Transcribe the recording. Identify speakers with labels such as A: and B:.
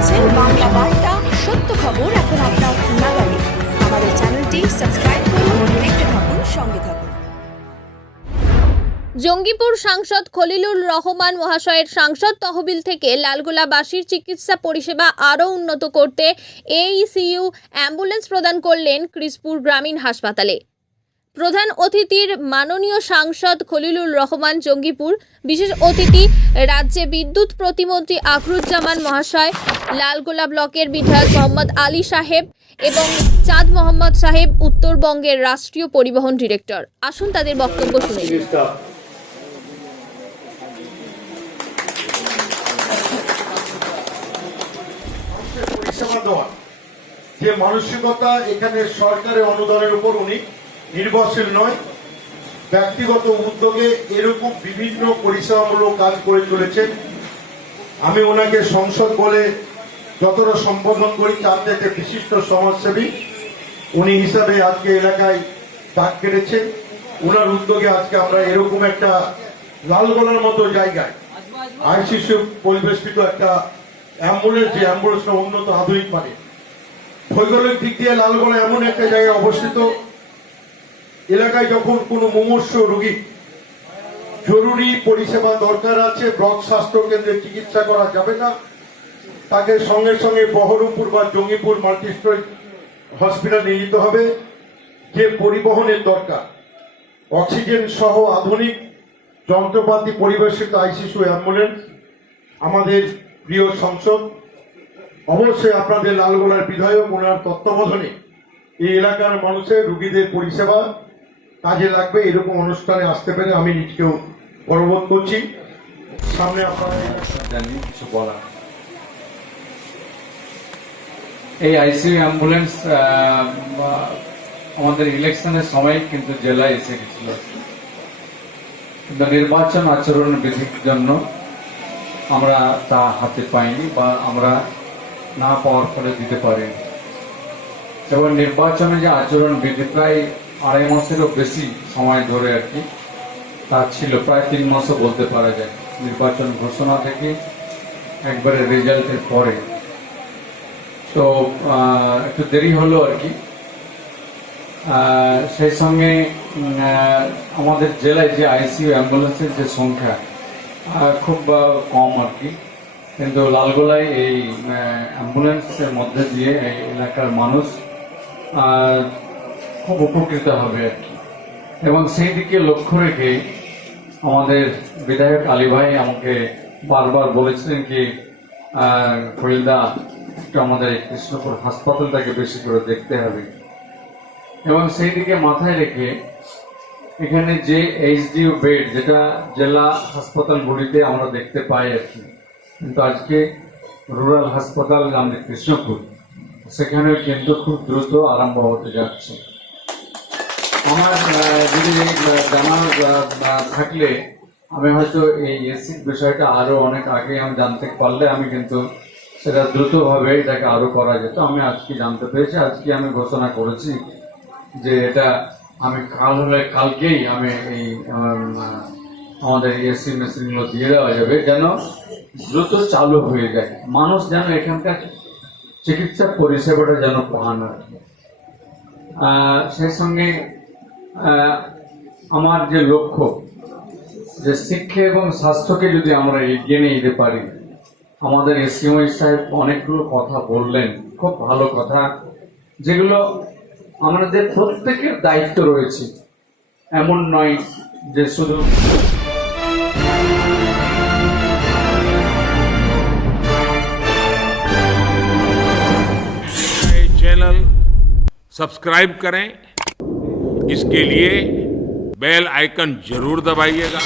A: দেখছেন বাংলা বার্তা, সত্য খবর এখন আপনার নাগালে। আমাদের চ্যানেলটি সাবস্ক্রাইব করুন, দেখতে থাকুন, সঙ্গে থাকুন।
B: জঙ্গিপুর সাংসদ খলিলুর রহমান মহাশয়ের সাংসদ তহবিল থেকে লালগোলাবাসীর চিকিৎসা পরিষেবা আরও উন্নত করতে এইসিইউ অ্যাম্বুলেন্স প্রদান করলেন ক্রিসপুর গ্রামীণ হাসপাতালে। প্রধান অতিথির মাননীয় সাংসদ খলিলুর রহমান জঙ্গিপুর, বিশেষ অতিথি রাজ্যে বিদ্যুৎ প্রতিমন্ত্রী আখরুজ্জামান মহাশয়, লালগোলা ব্লকের বিধায়ক মোহাম্মদ আলী সাহেব এবং চাঁদ মোহাম্মদ সাহেব, উত্তরবঙ্গের রাষ্ট্রীয় পরিবহন ডিরেক্টর। আসুন তাদের বক্তব্য শুনে
C: যে মানসিকতা এখানে সরকারের অনুদানের উপর উনি নির্ভরশীল নয়। ব্যক্তিগত উদ্যোগে এরকম বিভিন্ন পরিষেবামূলক কাজ করে চলেছেন। আমি ওনাকে সংসদ বলে যতটা সম্বোধন করি, তার থেকে বিশিষ্ট সমাজসেবী উনি হিসাবে আজকে এলাকায় ডাক কেটেছেন। ওনার উদ্যোগে আজকে আমরা এরকম একটা লালগোলার মতো জায়গায় আইসিসি পরিবেষ্টিত একটা অ্যাম্বুলেন্স, যে অ্যাম্বুলেন্সটা উন্নত আধুনিক মানে ভৌগোলিক দিক দিয়ে লালগোলা এমন একটা জায়গায় অবস্থিত এলাকায় যখন কোনো মুমূর্ষ রোগী জরুরি পরিষেবা দরকার আছে ব্লক স্বাস্থ্য কেন্দ্রে চিকিৎসা করা যাবে না, তাকে সঙ্গে সঙ্গে বহরমপুর বা জঙ্গিপুর মাল্টিস্টোরেজ হসপিটাল নিয়ে যেতে হবে, যে পরিবহনের দরকার। অক্সিজেন সহ আধুনিক যন্ত্রপাতি পরিবেশিত আইসিসু অ্যাম্বুলেন্স আমাদের প্রিয় সংসদ। অবশ্যই আপনাদের লালগোলার বিধায়ক, ওনার তত্ত্বাবধানে এই এলাকার মানুষের রুগীদের পরিষেবা কাজে লাগবে, এরকম অনুষ্ঠানে আসতে পেরে আমি নিজকেও গর্ববোধ করছি। সামনে আপনাদের
D: কিছু বলার। এই আইসিইউ অ্যাম্বুলেন্স আমাদের ইলেকশনের সময় কিন্তু জেলায় এসে গেছিল। কিন্তু নির্বাচন আচরণ বিধির জন্য আমরা তা হাতে পাইনি বা আমরা না পাওয়ার ফলে দিতে পারিনি। এবং নির্বাচনে যে আচরণ বিধি, প্রায় আড়াই মাসেরও বেশি সময় ধরে আর কি। তা ছিল, প্রায় তিন মাসও বলতে পারা যায়। নির্বাচন ঘোষণা থেকে একবারে রেজাল্টের পরে। তো একটু দেরি হলো আর কি। সেই সঙ্গে আমাদের জেলায় যে আইসিইউ অ্যাম্বুলেন্সের যে সংখ্যা খুব কম আর কি। কিন্তু লালগোলায় এই অ্যাম্বুলেন্সের মধ্যে দিয়ে এই এলাকার মানুষ খুব উপকৃত হবে আর কি। এবং সেই দিকে লক্ষ্য রেখে আমাদের বিধায়ক আলী ভাই আমাকে বারবার বলেছিলেন কি খলিলদা একটু আমাদের কৃষ্ণপুর হাসপাতালটাকে বেশি করে দেখতে হবে। এবং সেই দিকে মাথায় রেখে এখানে যে এইচডিও বেড, যেটা জেলা হাসপাতালগুলিতে আমরা দেখতে পাই আর কি, কিন্তু আজকে রুরাল হাসপাতাল আমাদের কৃষ্ণপুর, সেখানেও কিন্তু খুব দ্রুত আরম্ভ হতে যাচ্ছে। আমার যদি আহ, থাকলে আমি হয়তো এই এসির বিষয়টা আরও অনেক আগে আমি জানতে পারলে আমি কিন্তু সেটা দ্রুতভাবে এটাকে আরও করা যেত। আমি আজকে জানতে পেরেছি আজকে আমি ঘোষণা করেছি যে এটা আমি কাল হলে কালকেই আমি এই আমাদের এসি মেশিনগুলো দিয়ে দেওয়া যাবে যেন দ্রুত চালু হয়ে যায়। মানুষ যেন এখানকার চিকিৎসা পরিষেবাটা যেন পান আর সেই সঙ্গে আমার যে লক্ষ্য যে শিক্ষা এবং স্বাস্থ্যকে যদি আমরা এগিয়ে নিয়ে যেতে পারি আমাদের এসিমই সাহেব অনেকগুলো কথা বললেন খুব ভালো কথা যেগুলো আমাদের প্রত্যেকের দায়িত্ব রয়েছে এমন নয় যে শুধু
E: ये चैनल सब्सक्राइब करें इसके लिए बेल आइकन ज़रूर दबाइएगा।